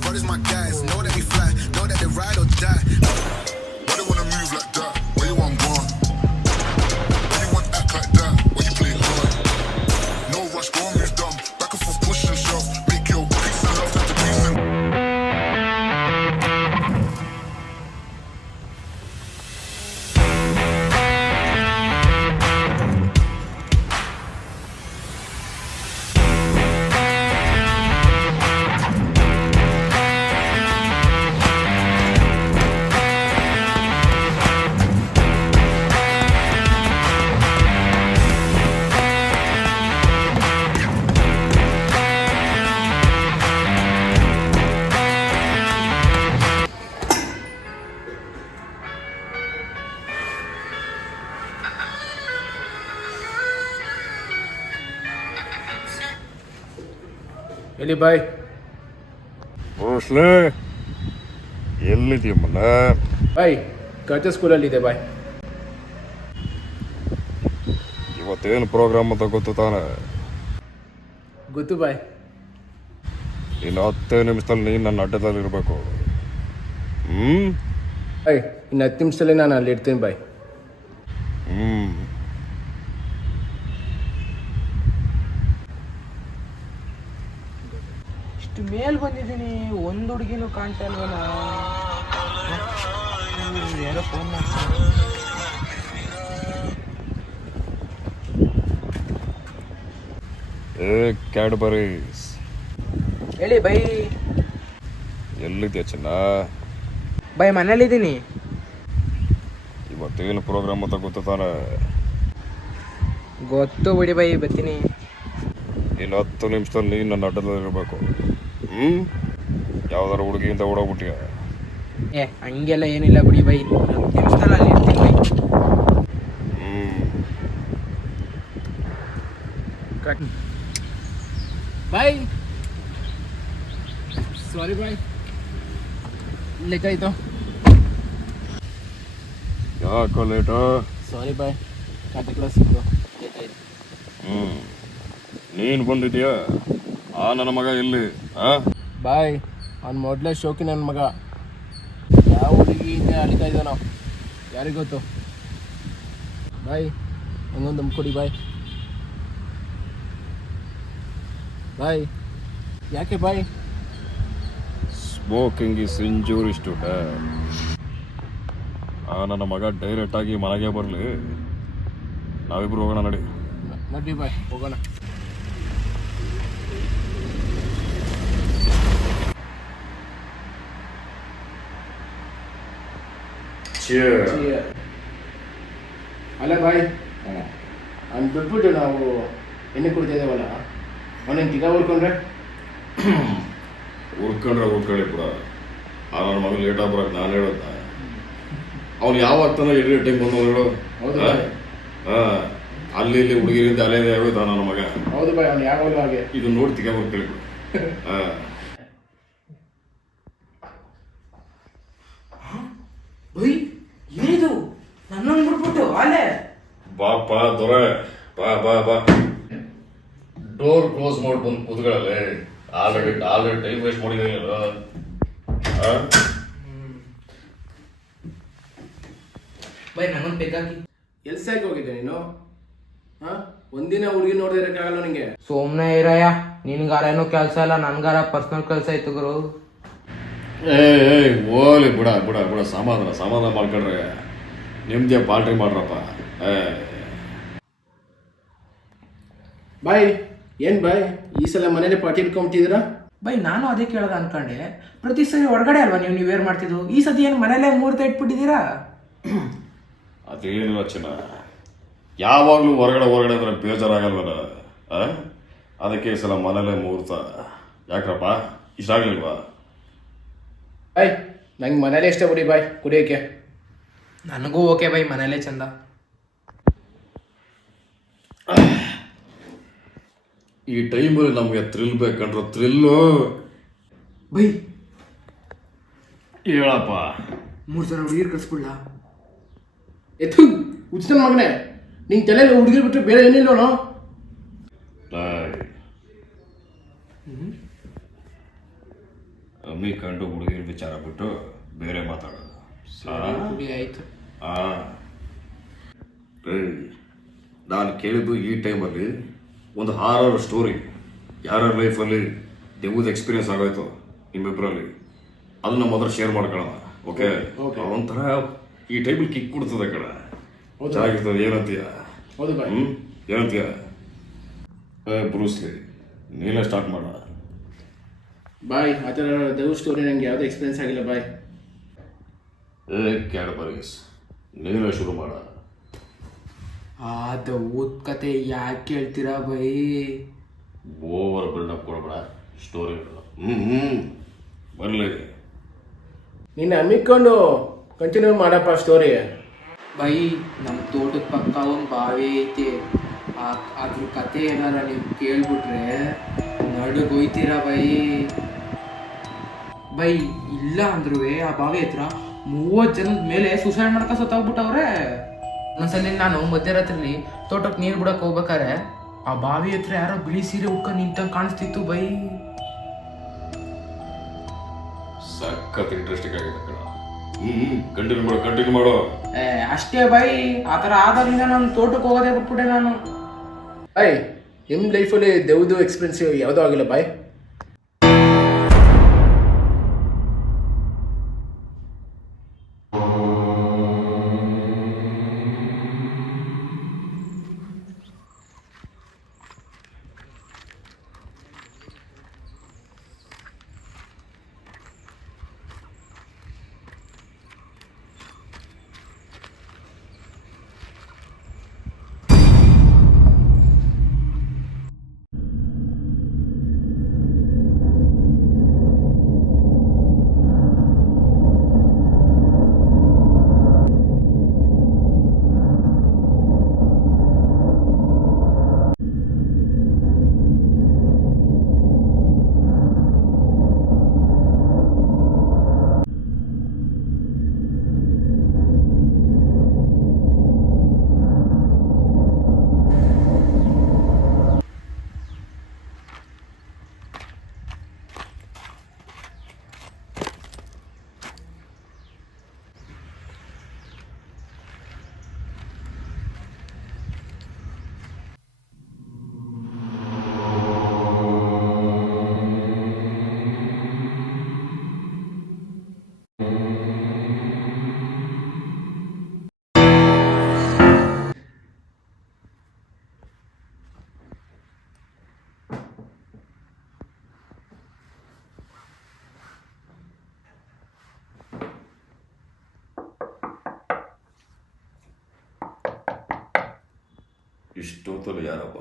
brothers my guys. Know that we fly, know that they ride or die. Why they wanna move like that? Where you want gone? Why you want act like that? Why you play hard? No rush, go on, move dumb. Back and forth, push and shove. Make your peace and love into peace and ಎಲ್ಲಿ ಬಾಯ್ ಭೋಸ್ಲೆ ಎಲ್ಲಿದೆಯಮ್ಮಲ್ಲ? ಬಾಯ್ ಕಚೆ ಸ್ಕೂಲಲ್ಲಿದೆ ಬಾಯ್. ಇವತ್ತೇನು program ಅಂತ ಗೊತ್ತು ತಾನೆ? ಗೊತ್ತು ಬಾಯ್. ಇನ್ನು 10 ನಿಮಿಷದಲ್ಲಿ ನೀನು ನನ್ನ ಅಡ್ಡದಲ್ಲಿರಬೇಕು. ಬಾಯ್ ಇನ್ನು 10 ನಿಮಿಷದಲ್ಲಿ ನಾನು ಅಲ್ಲಿ ಇರ್ತೀನಿ ಬಾಯ್. ಇಷ್ಟು ಮೇಲ್ ಬಂದಿದ್ದೀನಿ, ಒಂದು ಹುಡುಗಿನೂ ಕಾಣ್ತಾ ಇಲ್ವಲ್ಲ. ಯಾರೋ ಫೋನ್ ಮಾಡ್ತಾರೆ. ಕ್ಯಾಡ್ಬರೀಸ್ ಹೇಳಿ ಬೈ. ಎಲ್ಲಿದೆಯಾ ಚಿನ್ನ? ಬೈ ಮನೇಲಿದ್ದೀನಿ. ಇವತ್ತೇನು ಪ್ರೋಗ್ರಾಮ್ ಅಂತ ಗೊತ್ತು ತಾನೆ? ಗೊತ್ತು ಬಿಡಿ ಬೈ, ಬರ್ತೀನಿ. ಇನ್ನು 10 ನಿಮಿಷದಲ್ಲಿ ನೀನು ನನ್ನ ಅಡ್ಡದಲ್ಲಿರಬೇಕು. ಯಾವ್ದಾರು ಹುಡುಗಿಯಿಂದ ಓಡೋಗ್ಬಿಟ್ಟಿಯ? ಹಂಗೆಲ್ಲ ಏನಿಲ್ಲ ಬಿಡಿ ಬೈ, 10 ನಿಮಿಷದಲ್ಲಿ ಅಲ್ಲಿ ಇರ್ತೀನಿ by. Bye sorry bye, late ಆಯಿತು. ಯಾಕೋ ಲೇಟು? ಸಾರಿ ಬಾಯ್, ಕತೆ ಕ್ಲಾಸ್ ಇತ್ತು, ಲೇಟ್ ಆಯಿತು. ನೀನು ಬಂದಿದ್ಯಾ? ನನ್ನ ಮಗ ಎಲ್ಲಿ? ಬಾಯ್ ಅವ್ನು ಮೊದಲೇ ಶೋಕಿ ನನ್ನ ಮಗ. ಯಾವ ಹುಡುಗಿಯಿಂದ ಅಳಿತಾ ಇದ್ದಾನೋ ಯಾರಿಗೆ ಗೊತ್ತು. ಬಾಯ್ ಹಂಗೊಂದು ದಮ್ ಕೊಡಿ ಬಾಯ್. ಬಾಯ್ ಯಾಕೆ ಬಾಯ್? Smoking is injurious to health. ನನ್ನ ಮಗ ಡೈರೆಕ್ಟ್ ಆಗಿ ಮನೆಗೆ ಬರಲಿ, ನಾವಿಬ್ರು ಹೋಗೋಣ ನಡಿ. ನಡಿ ಬಾಯ್ ಹೋಗೋಣ. ಅಲ್ಲ ಬಾಯ್, ಅವ್ನು ಬಿಟ್ಬಿಟ್ಟು ನಾವು ಎಣ್ಣೆ ಕುಡ್ತಾ ಇದ್ದೇವಲ್ಲ, ಅವನೇನು ತಿಗ ಉಳ್ಕೊಂಡ್ರೆ ಉಳ್ಕೊಳ್ಳಿ ಬಿಡ. ನನ್ನ ಮಗ ಲೇಟ್ ಆಗ್ಬರಕ್ಕೆ ನಾನು ಹೇಳೋದ? ಅವ್ನು ಯಾವಾಗ ತಾನ ಎಲ್ಲಿ ಟೈಮ್ ಬಂದು ಹೇಳು. ಹೌದು ಅಲ್ಲಿ ಇಲ್ಲಿ ಹುಡುಗಿರಿಂದ ಅಲೇದೇ ಆಗೋಯ್ತಾ ನನ್ನ ಮಗ? ಹೌದು ಬಾಯ್, ಅವ್ನು ಯಾವಾಗಲೂ ಹಾಗೆ. ಇದು ನೋಡಿ ತಿಗ ಉಳ್ಕೊಳ್ಳಿ ಬಿಡು. ಬೈ ಏನಿದು, ನನ್ನನ್ನು ಬಿಟ್ಬಿಟ್ಟು ಅಲ್ಲೇ? ಬಾಪ ದೊರೆ, ಬಾ ಡೋರ್ ಕ್ಲೋಸ್ ಮಾಡಿ ಬಂದು ಕೂತ್ಕೊಳ್ಳಲೆ. ಆಲ್ರೆಡಿ ಟೈಮ್ ವೇಸ್ಟ್ ಮಾಡಿದೀನಿಲ್ಲ. ಬೈ ನನ್ನೊಂದು ಬೇಕಾಗಿ ಎಲ್ಲಿ ಸಾಕಿ ಹೋಗಿದ್ದೆ ನೀನು? ಒಂದಿನ ಹುಡುಗಿ ನೋಡದೇ ಇರೋಕ್ಕಾಗಲ್ಲ ನಿಂಗೆ. ಸುಮ್ಮನೆ ಇರಯ್ಯ, ನಿನ್ಗಾರೇನೋ ಕೆಲಸ ಇಲ್ಲ, ನನ್ಗಾರ ಪರ್ಸನಲ್ ಕೆಲಸ ಇತ್ತು ಗುರು. ಓಲಿ ಬಿಡ ಸಮಾಧಾನ ಮಾಡ್ಕೊಂಡ್ರೆ ನಿಮ್ದೇ ಪಾಲ್ಟ್ರಿ ಮಾಡ್ರಪ್ಪ. ಬಾಯ್ ಏನು ಬಾಯ್ ಈ ಸಲ ಮನೇಲಿ ಪಾರ್ಟಿ ಇಟ್ಕೊಂಬಿಟ್ಟಿದ್ದೀರಾ? ಬೈ ನಾನು ಅದೇ ಕೇಳೋದು ಅನ್ಕೊಂಡೆ, ಪ್ರತಿ ಸರಿ ಹೊರಗಡೆ ಅಲ್ವಾ ನೀವು ವೇರ್ ಮಾಡ್ತಿದ್ದು, ಈ ಸತಿ ಏನು ಮನೇಲೆ ಮುಹೂರ್ತ ಇಟ್ಬಿಟ್ಟಿದ್ದೀರಾ? ಅದೇನಿಲ್ಲ ಚಿನ್ನ, ಯಾವಾಗಲೂ ಹೊರಗಡೆ ಅಂದ್ರೆ ಬೇಜಾರಾಗಲ್ವಲ್ಲ. ಅದಕ್ಕೆ ಈ ಸಲ ಮನೇಲೆ ಮುಹೂರ್ತ. ಯಾಕ್ರಪ್ಪ ಇಷ್ಟ ಆಗ್ಲಿಲ್ವಾ? ಬಾಯ್ ನಂಗೆ ಮನೇಲೆ ಇಷ್ಟ ಬಿಡಿ ಬಾಯ್ ಕುಡಿಯೋಕ್ಕೆ. ನನಗೂ ಓಕೆ ಬೈ, ಮನೇಲೆ ಚಂದ. ಈ ಟೈಮಲ್ಲಿ ನಮಗೆ ಥ್ರಿಲ್ ಬೇಕಂಡ್ರೆ ಥ್ರಿಲ್ಲು. ಬೈ ಹೇಳಪ್ಪ, 3 ಜನ ಹುಡುಗಿರು ಕಳಿಸ್ಬಿಡ್ಲ? ಎತ್ತು ಹುಚ್ಚನ ಮಗನೇ, ನಿಂಗೆ ತಲೆಯಲ್ಲಿ ಹುಡುಗಿರು ಬಿಟ್ಟರೆ ಬೇರೆ ಏನಿಲ್ಲವನೋ? ನಂಬಿಕೊಂಡು ಹುಡುಗಿರ ವಿಚಾರ ಬಿಟ್ಟು ಬೇರೆ ಮಾತಾಡೋದು. ಕುಡಿ ಆಯಿತು. ನಾನು ಕೇಳಿದ್ದು ಈ ಟೈಮಲ್ಲಿ ಒಂದು ಹಾರರ್ ಸ್ಟೋರಿ, ಯಾರ ಲೈಫಲ್ಲಿ ದೆವ್ವದ ಎಕ್ಸ್ಪೀರಿಯನ್ಸ್ ಆಗೋಯ್ತು ನಿಮ್ಮಿಬ್ಬರಲ್ಲಿ, ಅದನ್ನ ಮೊದಲು ಶೇರ್ ಮಾಡ್ಕೊಳ್ಳೋಣ. ಓಕೆ, ಒಂಥರ ಈ ಟೈಮಲ್ಲಿ ಕಿಕ್ ಕೊಡ್ತದೆ ಕಣ, ಚೆನ್ನಾಗಿರ್ತದೆ. ಏನಂತೀಯ? ಹೌದು ಬಾಯ್. ಏನಂತೀಯ? ಬ್ರೂಸ್ಲಿ, ನೀನೇ ಸ್ಟಾರ್ಟ್ ಮಾಡ. ಬಾಯ್, ಆ ಥರ ದೇವ್ ಸ್ಟೋರಿ ನನಗೆ ಯಾವುದೇ ಎಕ್ಸ್ಪೀರಿಯನ್ಸ್ ಆಗಿಲ್ಲ ಬಾಯ್. ಕ್ಯಾಡ್ಬರೀಸ್, ನೀನೇ ಶುರು ಮಾಡ. ದವ್ವದ ಕತೆ ಯಾಕೆ ಕೇಳ್ತೀರಾ ಬೈ? ಓವರ್ ಬಿಲ್ಡಪ್ ಕೊಡಬೇಡ ಸ್ಟೋರಿ. ಬರಲಿ, ನೀನು ಹಮ್ಮಿಕೊಂಡು ಕಂಟಿನ್ಯೂ ಮಾಡಪ್ಪ ಸ್ಟೋರಿ. ಬೈ, ನಮ್ಮ ತೋಟದ ಪಕ್ಕ ಒಂದು ಬಾವಿ ಐತಿ. ಅದ್ರ ಕತೆ ಏನಾರ ನೀವು ಕೇಳ್ಬಿಟ್ರೆ ನಡುಗೋಯ್ತೀರಾ ಬೈ. ಬೈ, ಇಲ್ಲ ಅಂದ್ರೂ ಆ ಬಾವಿ ಹತ್ರ 30 ಜನದ ಮೇಲೆ ಸುಸೈಡ್ ಮಾಡ್ಕೊ ಸತ್ತೋಗ್ಬಿಟ್ಟವ್ರೆ. ಒಂದ್ಸಲಿ ನಾನು ಮಧ್ಯರಾತ್ರಿಲಿ ತೋಟಕ್ಕೆ ನೀರು ಬಿಡಕ್ಕೆ ಹೋಗ್ಬೇಕಾರೆ ಆ ಬಾವಿ ಹತ್ರ ಯಾರೋ ಬಿಳಿ ಸೀರೆ ಉಟ್ಕೊಂಡು ನಿಂತಂಗೆ ಕಾಣಿಸ್ತಿತ್ತು ಬೈ. ಸಖತ್ ಇಂಟ್ರೆಸ್ಟಿಂಗ್ ಆಗಿದೆ ಕಣ. ಕಂಟಿನ್ಯೂ ಮಾಡು. ಅಷ್ಟೇ ಬೈ, ಆ ಥರ ಆದಾಗಲಿಂದ ನಾನು ತೋಟಕ್ಕೆ ಹೋಗೋದೇ ಬಿಟ್ಬಿಟ್ಟೆ ನಾನು. ಬಾಯ್, ನಿಮ್ಮ ಲೈಫಲ್ಲಿ ದೇವ್ದು ಎಕ್ಸ್ಪೀರಿಯನ್ಸ್ ಯಾವುದೂ ಆಗಿಲ್ಲ ಬಾಯ್? ಇಷ್ಟೊತ್ತಲ್ಲಿ ಯಾರಪ್ಪ?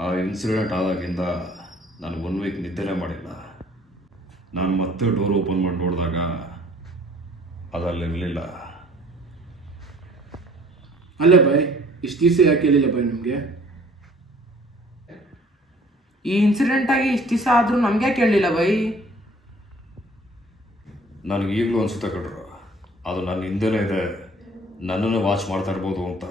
ಆ ಇನ್ಸಿಡೆಂಟ್ ಆದಾಗಿಂದ ನಾನು 1 ವೀಕ್ ನಿದ್ದೆನೇ ಮಾಡಿಲ್ಲ. ನಾನು ಮತ್ತೆ ಡೋರ್ ಓಪನ್ ಮಾಡಿ ನೋಡಿದಾಗ ಅದಲ್ಲಿರಲಿಲ್ಲ. ಅಲ್ಲೇ ಬಾಯ್, ಇಷ್ಟು ದಿವಸ ಯಾಕೆ ಹೇಳಿಲ್ಲ ಬಾಯ್ ನಿಮಗೆ? ಈ ಇನ್ಸಿಡೆಂಟ್ ಆಗಿ ಇಷ್ಟು ದಿವಸ ಆದರೂ ನಮಗೆ ಕೇಳಲಿಲ್ಲ ಬೈ. ನನಗೆ ಈಗಲೂ ಅನಿಸುತ್ತೆ ಕಣ್ರು, ಅದು ನನ್ನ ಹಿಂದೆನೇ ಇದೆ, ನನ್ನನ್ನು ವಾಚ್ ಮಾಡ್ತಾ ಇರ್ಬೋದು ಅಂತ.